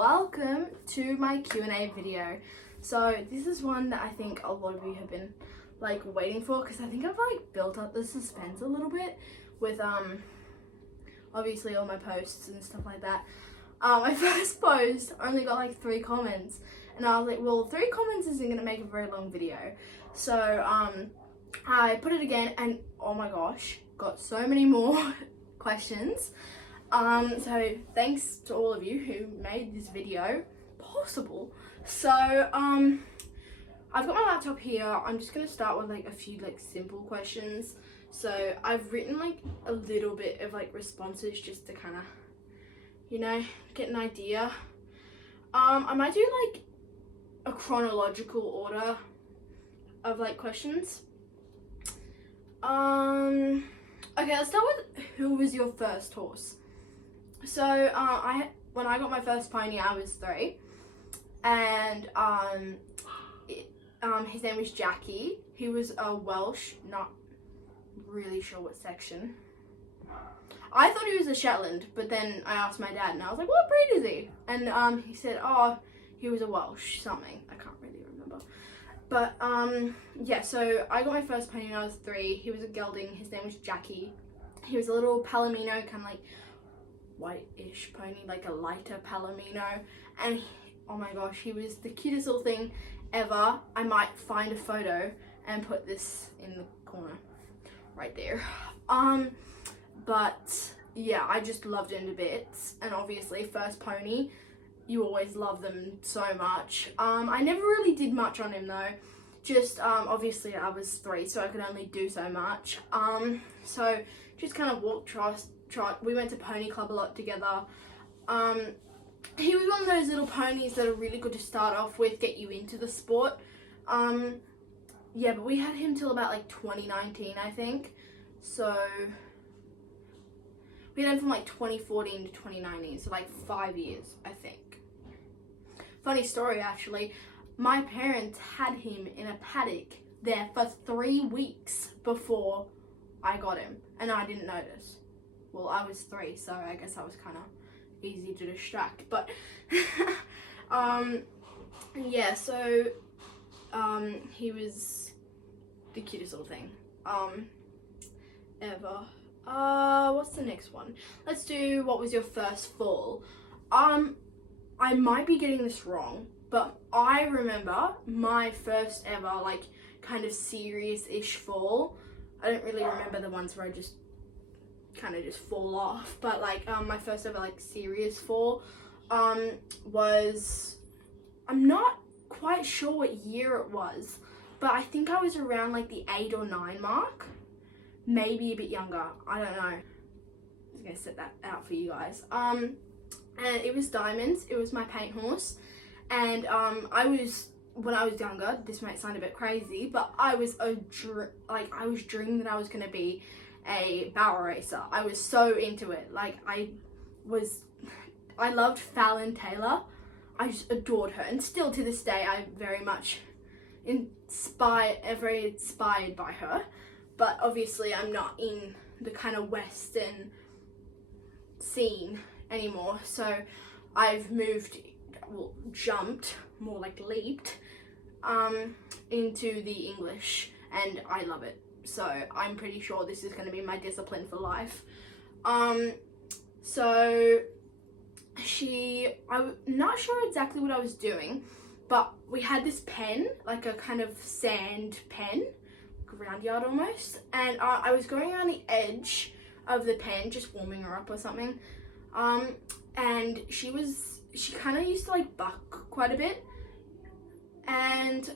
welcome to my Q&A video. So this is one that I think a lot of you have been waiting for, because I think I've built up the suspense a little bit with obviously all my posts and stuff like that. My first post only got 3 comments, and I was like, well, 3 comments isn't gonna make a very long video. So I put it again, and oh my gosh, got so many more questions. So thanks to all of you who made this video possible. So I've got my laptop here. I'm just gonna start with a few simple questions. So I've written a little bit of responses just to kind of, get an idea. I might do a chronological order of questions. Okay, let's start with who was your first horse. So when I got my first pony, I was 3, and his name was Jackie. He was a Welsh, not really sure what section. I thought he was a Shetland, but then I asked my dad, and I was like, "What breed is he?" And he said, "Oh, he was a Welsh something. I can't really remember." But yeah, so I got my first pony when I was 3. He was a gelding. His name was Jackie. He was a little Palomino, kind of whitish pony, a lighter Palomino, and oh my gosh, he was the cutest little thing ever. I might find a photo and put this in the corner right there. But yeah, I just loved him to bits, and obviously first pony, you always love them so much. I never really did much on him though, just obviously I was 3, so I could only do so much. So just kind of walk, trot. We went to pony club a lot together. He was one of those little ponies that are really good to start off with, get you into the sport. Yeah, but we had him till about 2019, I think. So we had him from 2014 to 2019, so 5 years, I think. Funny story, actually. My parents had him in a paddock there for 3 weeks before I got him, and I didn't notice. Well, I was 3, so I guess I was kind of easy to distract. But yeah, so he was the cutest little thing ever. What's the next one? Let's do, what was your first fall? I might be getting this wrong, but I remember my first ever kind of serious-ish fall. I don't really remember the ones where I just kind of just fall off, but my first ever serious fall was, I'm not quite sure what year it was, but I think I was around the 8 or 9 mark, maybe a bit younger, I don't know. I'm gonna set that out for you guys. And it was Diamonds. It was my paint horse, and when I was younger, this might sound a bit crazy, but I was dreaming that I was gonna be a barrel racer. I was so into it. I loved Fallon Taylor. I just adored her, and still to this day I'm very much very inspired by her. But obviously I'm not in the kind of Western scene anymore, so I've jumped, more leaped, into the English, and I love it. So I'm pretty sure this is going to be my discipline for life. So I'm not sure exactly what I was doing, but we had this pen, a kind of sand pen, ground yard almost, and I was going around the edge of the pen, just warming her up or something, and she kind of used to buck quite a bit, and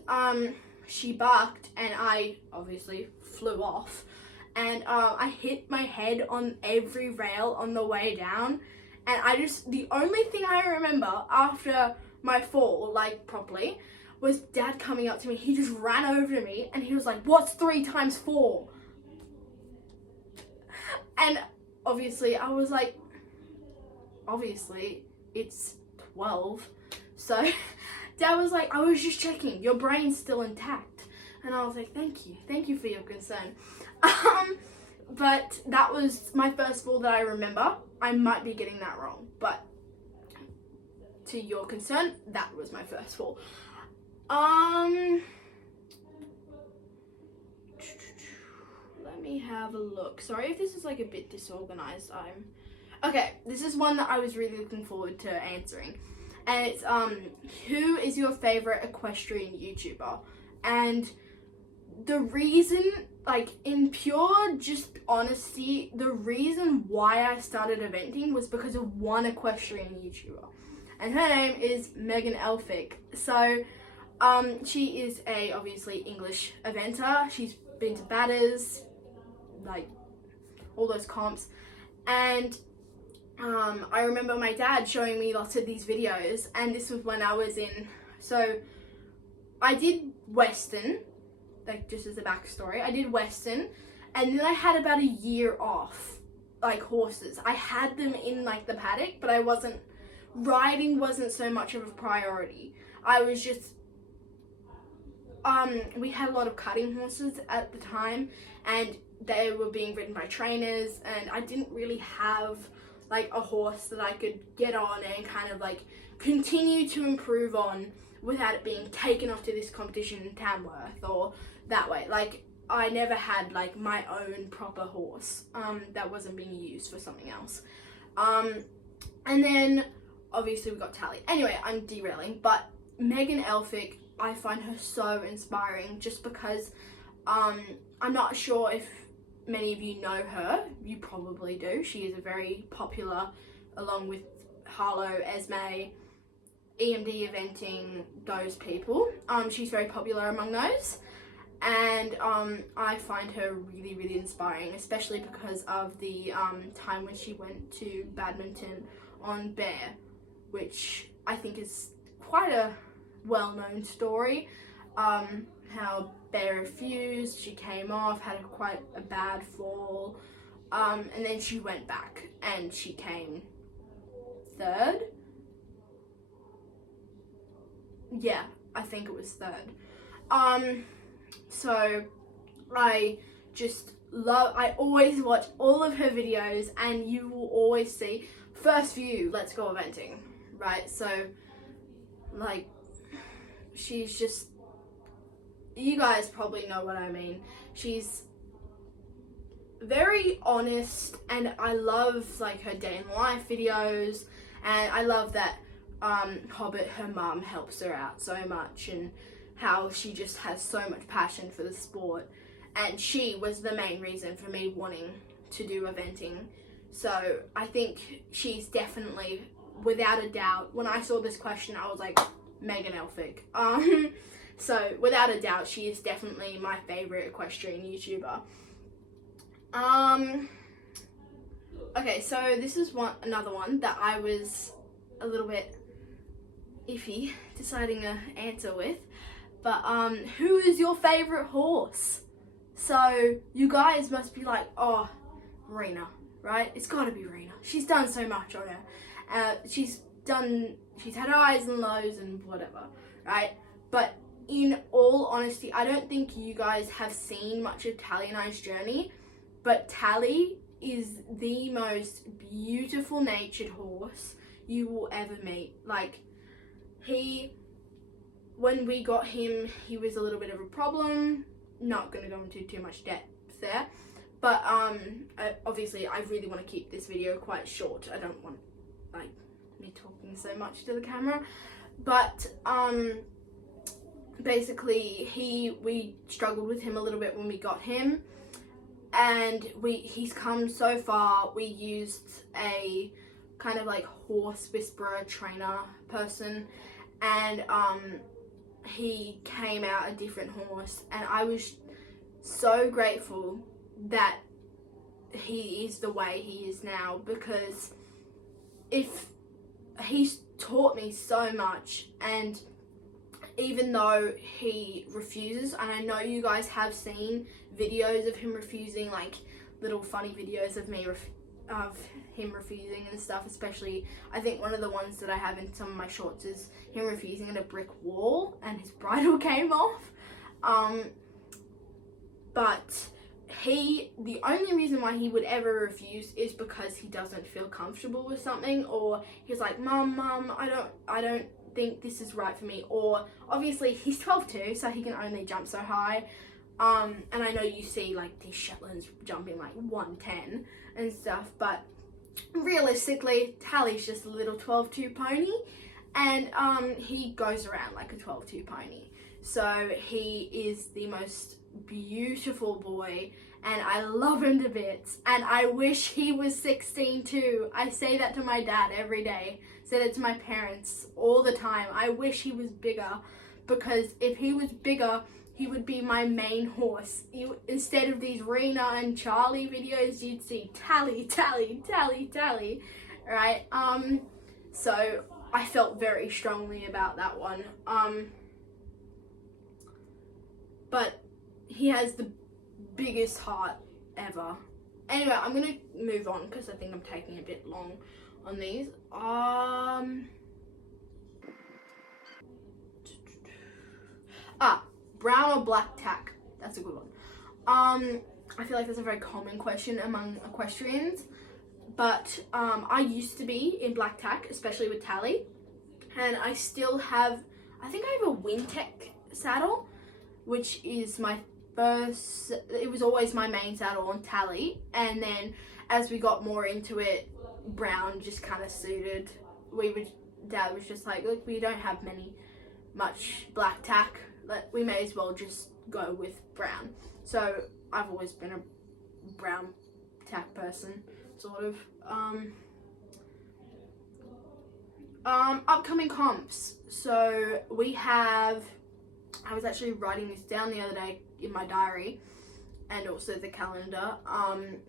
she bucked, and I obviously flew off, and I hit my head on every rail on the way down, and the only thing I remember after my fall, properly, was Dad coming up to me. He just ran over to me, and he was like, "What's 3 times 4?" And obviously I was like, obviously it's 12. So Dad was like, "I was just checking, your brain's still intact." And I was like, thank you for your concern. But that was my first fall that I remember. I might be getting that wrong, but to your concern, that was my first fall. Let me have a look. Sorry if this is like a bit disorganized. Okay, this is one that I was really looking forward to answering. And it's who is your favorite equestrian YouTuber? And the reason, like, in pure just honesty, the reason why I started eventing was because of one equestrian YouTuber, and her name is Megan Elphick. So she is a obviously English eventer. She's been to Batters, like all those comps, and I remember my dad showing me lots of these videos, and this was when I was in, so I did Western, like just as a backstory, I did Western, and then I had about a year off, like horses. I had them in like the paddock, but riding wasn't so much of a priority. I was just, we had a lot of cutting horses at the time, and they were being ridden by trainers, and I didn't really have like a horse that I could get on and kind of like continue to improve on without it being taken off to this competition in Tamworth or that way. Like, I never had like my own proper horse that wasn't being used for something else. And then obviously we got Tally. Anyway, I'm derailing, but Megan Elphick, I find her so inspiring just because I'm not sure if many of you know her. You probably do. She is a very popular, along with Harlow, Esme, EMD eventing, those people. She's very popular among those, and I find her really, really inspiring, especially because of the time when she went to badminton on Bear, which I think is quite a well-known story. How Bear refused, she came off, had quite a bad fall, and then she went back and she came third. Yeah, I think it was third. So I just I always watch all of her videos, and you will always see first view, let's go eventing, right? So like, she's just, you guys probably know what I mean. She's very honest, and I love like her day in life videos, and I love that Hobbit, her mum, helps her out so much, and how she just has so much passion for the sport, and she was the main reason for me wanting to do eventing. So I think she's definitely, without a doubt, when I saw this question I was like, Megan Elphick. So without a doubt, she is definitely my favorite equestrian YouTuber. Okay, so this is another one that I was a little bit iffy deciding to answer with, but who is your favorite horse? So you guys must be like, oh, Rena, right? It's got to be Rena. She's done so much on her. She's had highs and lows and whatever, right? But in all honesty, I don't think you guys have seen much of Tally and I's journey, but Tally is the most beautiful natured horse you will ever meet. Like, when we got him, he was a little bit of a problem. Not going to go into too much depth there, but obviously I really want to keep this video quite short. I don't want like me talking so much to the camera, but basically we struggled with him a little bit when we got him, and he's come so far. We used a kind of like horse whisperer trainer person, and he came out a different horse, and I was so grateful that he is the way he is now, because if he's taught me so much. And even though he refuses, and I know you guys have seen videos of him refusing, like little funny videos of me of him refusing and stuff, especially I think one of the ones that I have in some of my shorts is him refusing at a brick wall and his bridle came off. But the only reason why he would ever refuse is because he doesn't feel comfortable with something, or he's like, mum, I don't think this is right for me. Or obviously he's 12 too, so he can only jump so high. And I know you see like these Shetlands jumping like 110 and stuff, but realistically, Tally's just a little 12'2" pony, and he goes around like a 12'2" pony. So he is the most beautiful boy, and I love him to bits, and I wish he was 16 too. I say that to my dad every day, said it to my parents all the time. I wish he was bigger, because if he was bigger, he would be my main horse. Instead of these Rena and Charlie videos, you'd see Tally, right? So I felt very strongly about that one. But he has the biggest heart ever. Anyway, I'm gonna move on because I think I'm taking a bit long on these. Brown or black tack? That's a good one. I feel like that's a very common question among equestrians, but I used to be in black tack, especially with Tally, and I still have, I think I have a Wintec saddle, which is my first, it was always my main saddle on Tally, and then as we got more into it, brown just kind of suited. Dad was just like, look, we don't have much black tack, we may as well just go with brown. So I've always been a brown tack person, sort of. Upcoming comps. So we have, I was actually writing this down the other day in my diary, and also the calendar.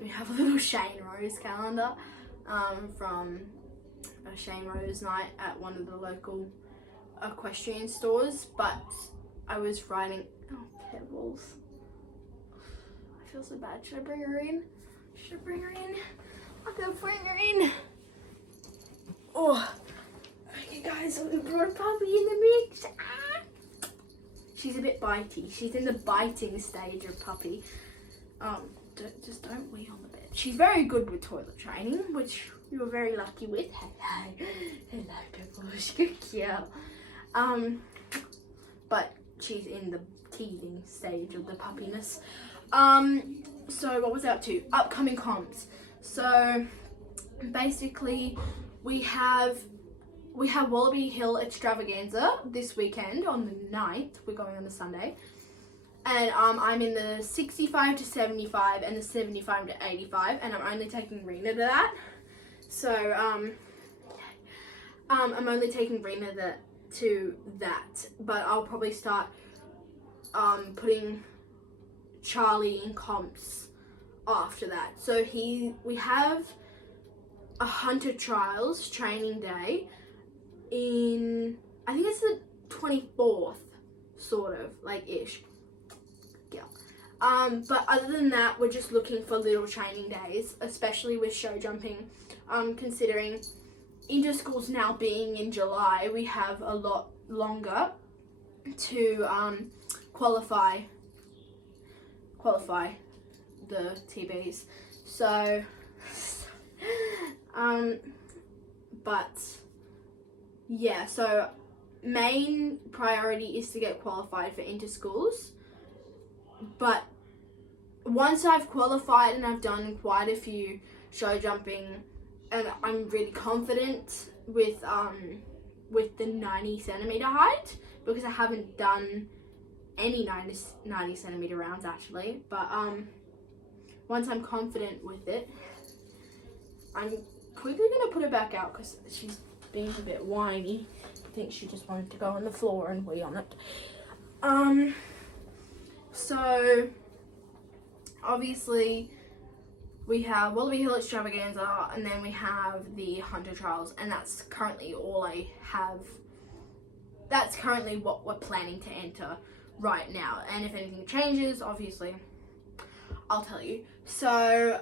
We have a little Shane Rose calendar from a Shane Rose night at one of the local equestrian stores, but I was writing, Pebbles. I feel so bad. Should I bring her in? I'm gonna bring her in. Oh, okay guys, we brought a puppy in the mix. She's a bit bitey. She's in the biting stage of puppy. Just don't wee on the bed. She's very good with toilet training, which we were very lucky with. Hello, Pebbles. Good girl. But she's in the teething stage of the puppiness. So what was I up to? Upcoming comps. So basically we have Wallaby Hill Extravaganza this weekend on the 9th. We're going on a Sunday. And I'm in the 65 to 75 and the 75 to 85, and I'm only taking Rena to that. So I'm only taking Rena to that, but I'll probably start putting Charlie in comps after that. So we have a Hunter Trials training day in, I think it's the 24th, sort of, like ish. Yeah. But other than that, we're just looking for little training days, especially with show jumping. Considering interschools now being in July, we have a lot longer to qualify the TBs. So, but yeah, so main priority is to get qualified for interschools. But once I've qualified and I've done quite a few show jumping, and I'm really confident with the 90 centimeter height, because I haven't done any 90 centimeter rounds actually, but once I'm confident with it, I'm quickly gonna put her back out because she's being a bit whiny. I think she just wanted to go on the floor and wee on it. So obviously we have Wallaby Hill Extravaganza, and then we have the Hunter Trials, and that's currently all I have. That's currently what we're planning to enter right now, and if anything changes, obviously I'll tell you. So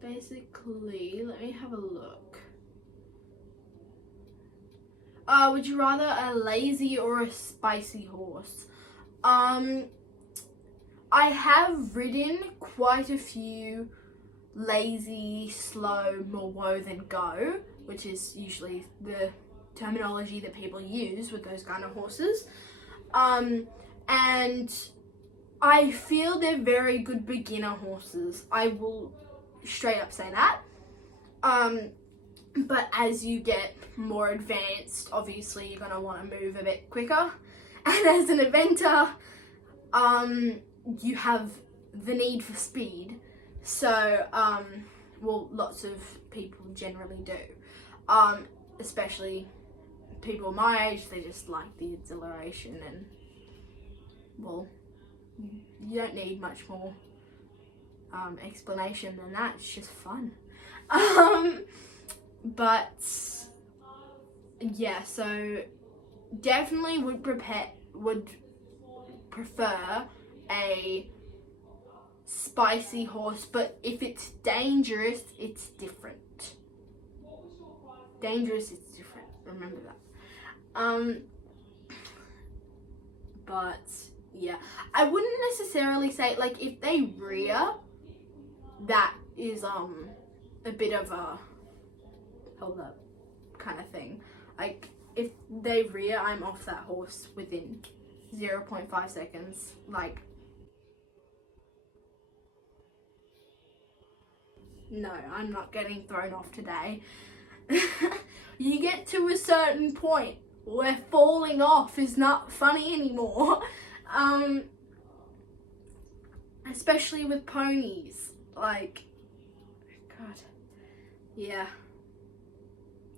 basically, let me have a look. Would you rather a lazy or a spicy horse? I have ridden quite a few lazy, slow, more woe than go, which is usually the terminology that people use with those kind of horses. And I feel they're very good beginner horses. I will straight up say that. But as you get more advanced, obviously you're going to want to move a bit quicker. And as an eventer, you have the need for speed. So, well, lots of people generally do. Especially people my age, they just like the exhilaration and, well, you don't need much more explanation than that. It's just fun. But yeah, so definitely would prefer a spicy horse, but if it's dangerous, it's different. Dangerous, it's different. Remember that. But yeah, I wouldn't necessarily say, like, if they rear, that is a bit of a hold up kind of thing. Like, if they rear, I'm off that horse within 0.5 seconds. Like, no, I'm not getting thrown off today. You get to a certain point where falling off is not funny anymore. Especially with ponies. Like, God, yeah.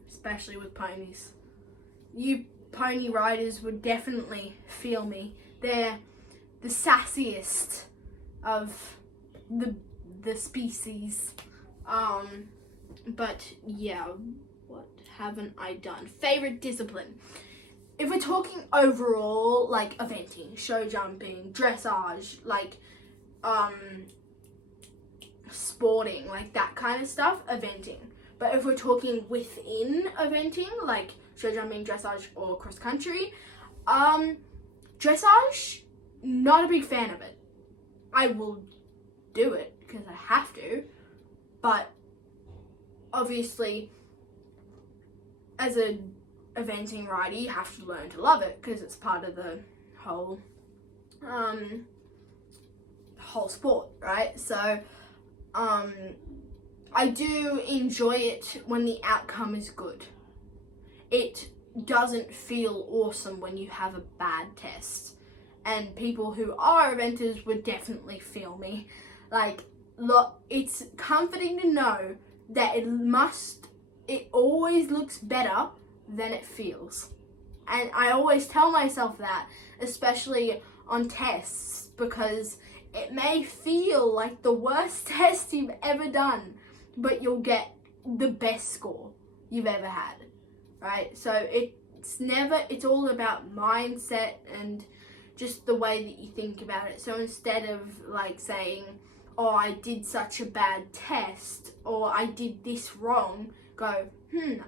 Especially with ponies. You pony riders would definitely feel me. They're the sassiest of the species. But yeah, what haven't I done? Favorite discipline. If we're talking overall, like eventing, show jumping, dressage, like sporting, like that kind of stuff, eventing. But if we're talking within eventing, like show jumping, dressage, or cross country, dressage, not a big fan of it. I will do it because I have to, but obviously, as a eventing rider, you have to learn to love it because it's part of the whole sport, right? So, I do enjoy it when the outcome is good. It doesn't feel awesome when you have a bad test. And people who are eventers would definitely feel me. Like, look, it's comforting to know that it always looks better than it feels. And I always tell myself that, especially on tests, because it may feel like the worst test you've ever done, but you'll get the best score you've ever had, right? So it's all about mindset and just the way that you think about it. So instead of like saying, oh, I did such a bad test, or I did this wrong, go,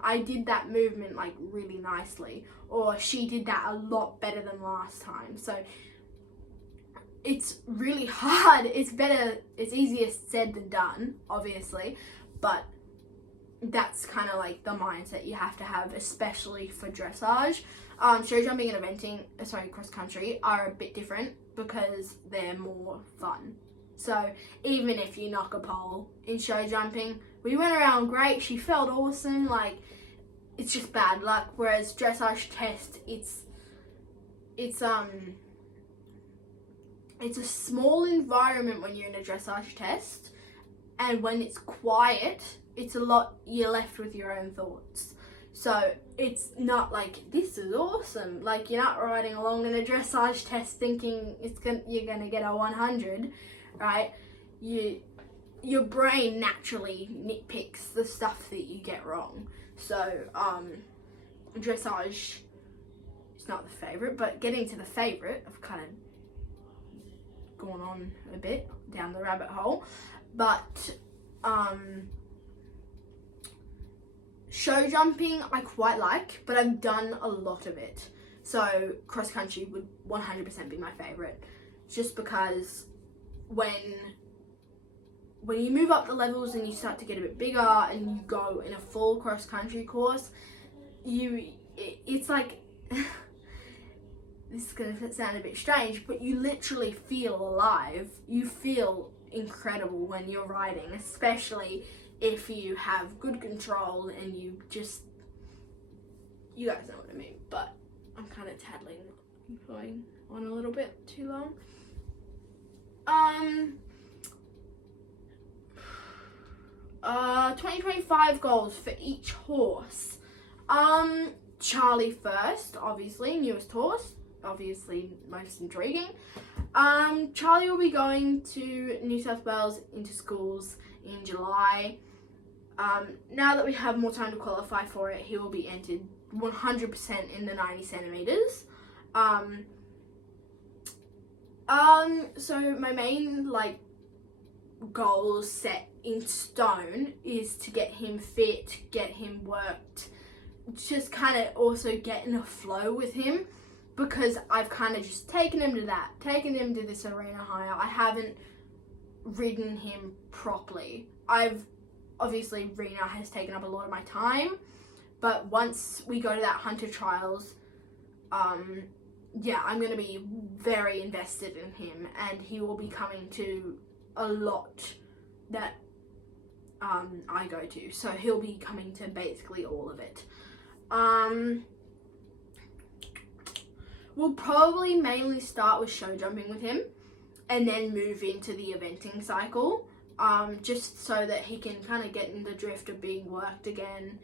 I did that movement like really nicely, or she did that a lot better than last time. So it's really hard. It's easier said than done, obviously, but that's kind of like the mindset you have to have, especially for dressage. Show jumping and eventing, cross country are a bit different because they're more fun. So even if you knock a pole in show jumping, we went around great, she felt awesome, like, it's just bad luck. Whereas dressage test, it's a small environment when you're in a dressage test, and when it's quiet, you're left with your own thoughts. So it's not like, this is awesome. Like, you're not riding along in a dressage test thinking you're gonna get a 100, right? Your brain naturally nitpicks the stuff that you get wrong. So dressage is not the favorite, but getting to the favorite, I've kind of gone on a bit down the rabbit hole, but show jumping I quite like, but I've done a lot of it. So cross country would 100% be my favorite, just because when you move up the levels and you start to get a bit bigger and you go in a full cross country course, it's like this is gonna sound a bit strange, but you literally feel alive. You feel incredible when you're riding, especially if you have good control and you guys know what I mean. But I'm kind of tattling, going on a little bit too long. 2025 goals for each horse. Charlie first, obviously, newest horse, obviously most intriguing. Charlie will be going to New South Wales into schools in July. Now that we have more time to qualify for it, he will be entered 100% in the 90 centimeters. So my main goals set in stone is to get him fit, get him worked, just kind of also get in a flow with him, because I've kind of just taken him to this arena hire. I haven't ridden him properly. Obviously Rena has taken up a lot of my time, but once we go to that hunter trials, I'm going to be very invested in him, and he will be coming to a lot that I go to. So he'll be coming to basically all of it. We'll probably mainly start with show jumping with him and then move into the eventing cycle, just so that he can kind of get in the drift of being worked again,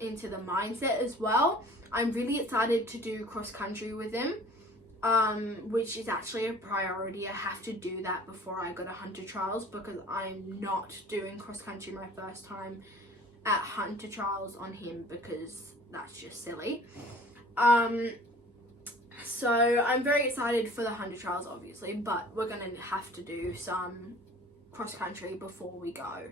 into the mindset as well. I'm really excited to do cross country with him, which is actually a priority. I have to do that before I go to hunter trials, because I'm not doing cross country my first time at hunter trials on him, because that's just silly. So I'm very excited for the hunter trials, obviously, but we're gonna have to do some cross country before we go.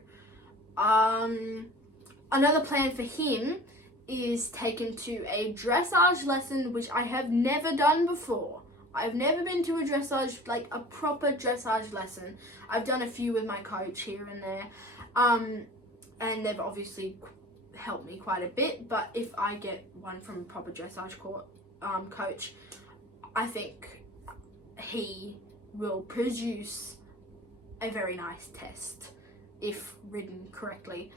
Another plan for him is take him to a dressage lesson, which I have never done before. I've never been to a dressage, a proper dressage lesson. I've done a few with my coach here and there, and they've obviously helped me quite a bit, but if I get one from a proper dressage coach, I think he will produce a very nice test if ridden correctly.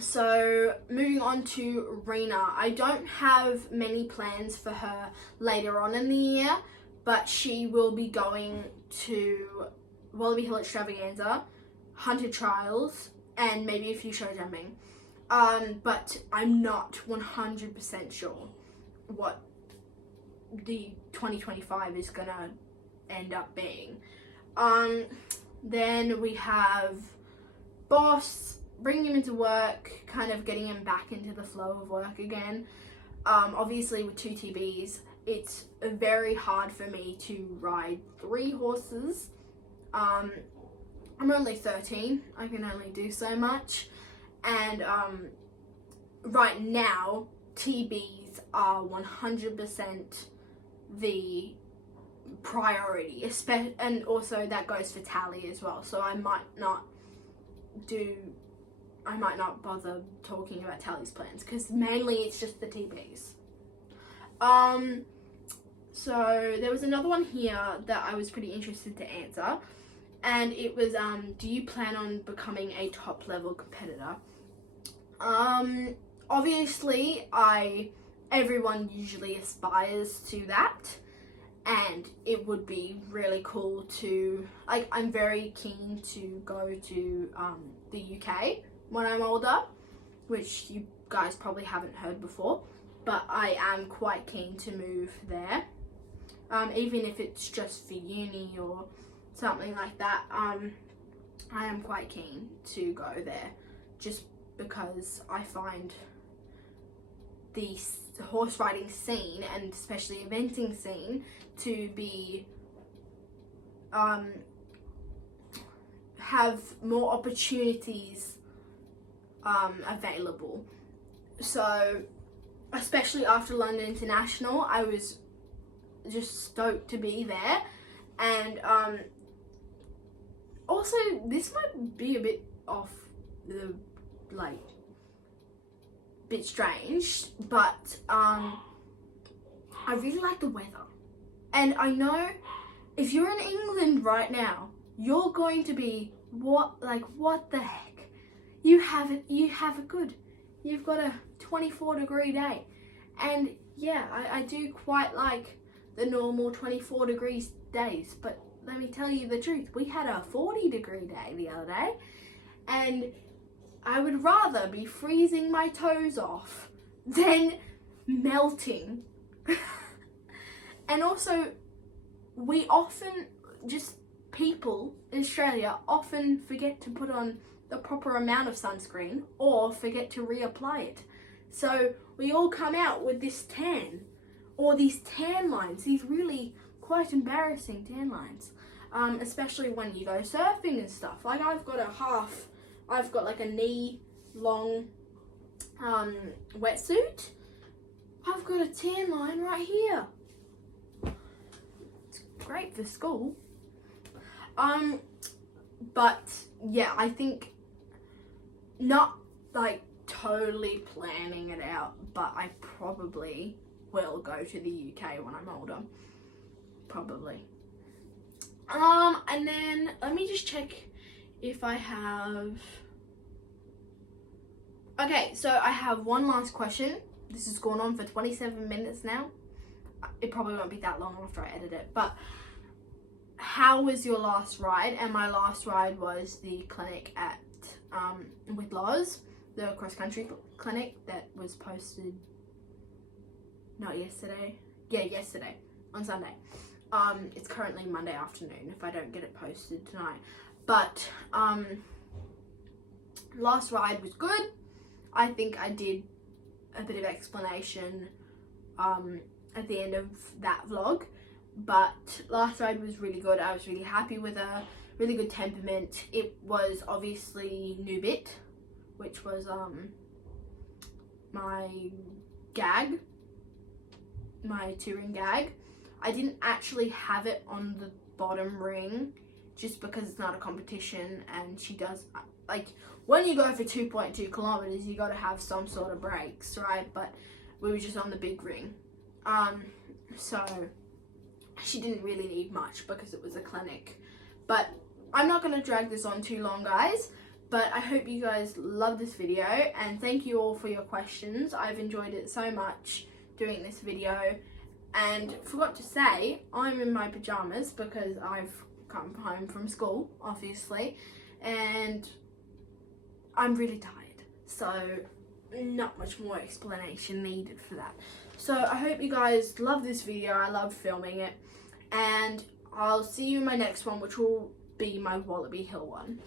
So moving on to Rena, I don't have many plans for her later on in the year, but she will be going to Wallaby Hill Extravaganza, hunter trials, and maybe a few show jumping. But I'm not 100% sure what the 2025 is gonna end up being. Then we have Boss, bringing him into work, kind of getting him back into the flow of work again. Obviously with 2 TBs, it's very hard for me to ride 3 horses. I'm only 13, I can only do so much, and right now TBs are 100% the priority, and also that goes for Tally as well, so I might not bother talking about Tally's plans, because mainly it's just the TBs. So there was another one here that I was pretty interested to answer, and it was, do you plan on becoming a top level competitor? Obviously everyone usually aspires to that, and it would be really cool to, I'm very keen to go to the UK when I'm older, which you guys probably haven't heard before, but I am quite keen to move there, even if it's just for uni or something like that. I am quite keen to go there, just because I find the horse riding scene, and especially eventing scene, to be have more opportunities available. So especially after London International, I was just stoked to be there, And also this might be a bit off the like bit strange, but I really like the weather. And I know if you're in England right now, you're going to be what the heck? You have it good. You've got a 24-degree day. And yeah, I do quite like the normal 24 degrees days, but let me tell you the truth, we had a 40-degree day the other day, and I would rather be freezing my toes off than melting. And also, we often, just people in Australia often forget to put on the proper amount of sunscreen or forget to reapply it. So we all come out with this tan, or these tan lines, these really quite embarrassing tan lines, especially when you go surfing and stuff. Like I've got like a knee long wetsuit. I've got a tan line right here. It's great for school. But yeah, I think not like totally planning it out, but I probably will go to the UK when I'm older. Probably. And then let me just check if I have. Okay, so I have one last question. This has gone on for 27 minutes now. It probably won't be that long after I edit it, but how was your last ride? And my last ride was the clinic at with Loz, the cross country clinic that was posted not yesterday. Yeah, yesterday on Sunday. It's currently Monday afternoon if I don't get it posted tonight. But last ride was good. I think I did a bit of explanation at the end of that vlog, but last ride was really good. I was really happy with her, really good temperament. It was obviously New Bit, which was my gag, my 2-ring gag. I didn't actually have it on the bottom ring just because it's not a competition, and she does, like, when you go for 2.2 kilometers, you got to have some sort of brakes, right? But we were just on the big ring. So she didn't really need much because it was a clinic. But I'm not going to drag this on too long, guys. But I hope you guys love this video, and thank you all for your questions. I've enjoyed it so much doing this video. And forgot to say, I'm in my pajamas because I've come home from school, obviously, and I'm really tired, so not much more explanation needed for that. So I hope you guys love this video. I love filming it, and I'll see you in my next one, which will be my Wallaby Hill one.